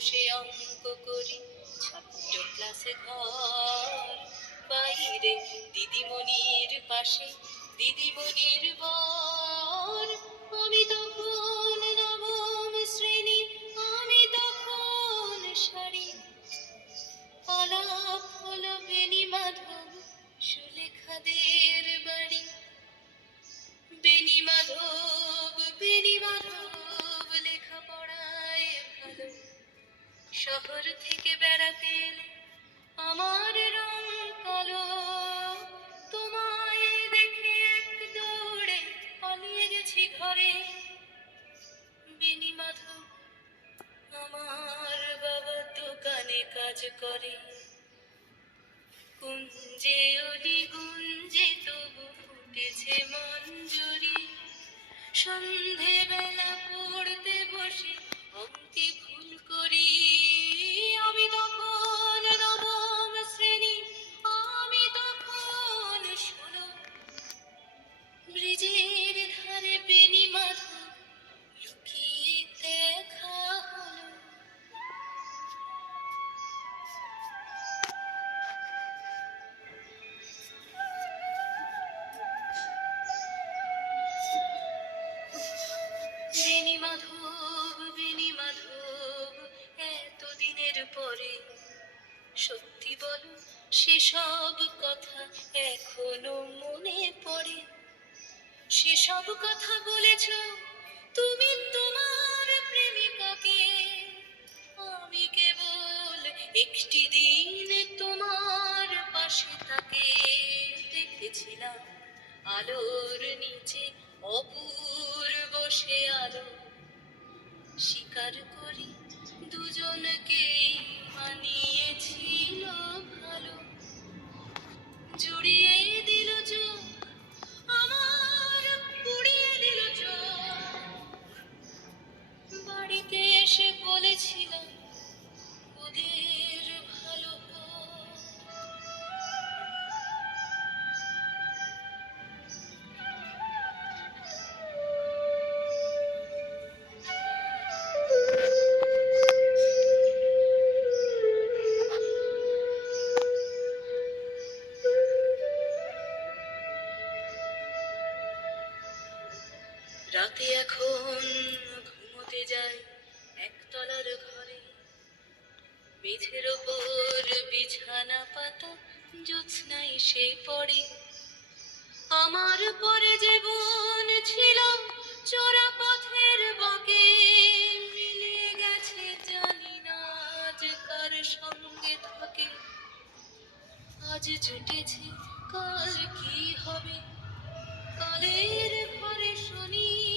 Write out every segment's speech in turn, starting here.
বসে অঙ্ক করি ছোট্ট ক্লাসে ঘর। বাইরে দিদিমণির পাশে দিদিমণির বর। আমি তখন শহর থেকে বেড়াতে এলে আমার রং কালো। তোমায় দেখে এক দৌড়ে পালিয়ে গেছি ঘরে। বেনি মাধব আমার বাবা দোকানে কাজ করে। কুঞ্জে অলি গুঞ্জে তবু ফুটেছে মঞ্জুরি। সন্ধে বেলা পরে সত্যি বলো, সেসব কথা এখনও মনে পড়ে। সেসব কথা বলেছ তুমি তোমার প্রেমিকাকে। আমি কেবল একটি দিন তোমার পাশে তাকে দেখেছিলাম। আলোর নিচে অপূর্ব সে আলো। স্বীকার করি দুজনকেই মানিয়েছিল ভালো। জুড়িয়ে রাতে এখন ঘুমোতে যাই একতলার ঘরে। মেঝের ওপর বিছানা পাতা, জ্যোৎস্নায় সে পড়ে। আমার পরে যে বোন ছিল চোরা পথের বাঁকে। মিলে গেছে, জানি না আজ কার সঙ্গে থাকে। আজ জুটেছে, কাল কি হবে? কালের ঘরে শুনি।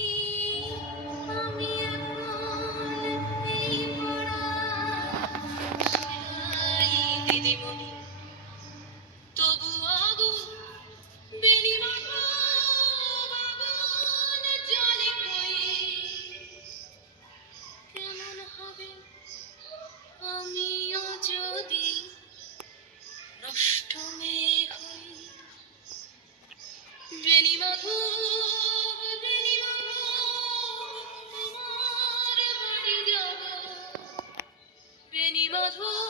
মাধব তোমার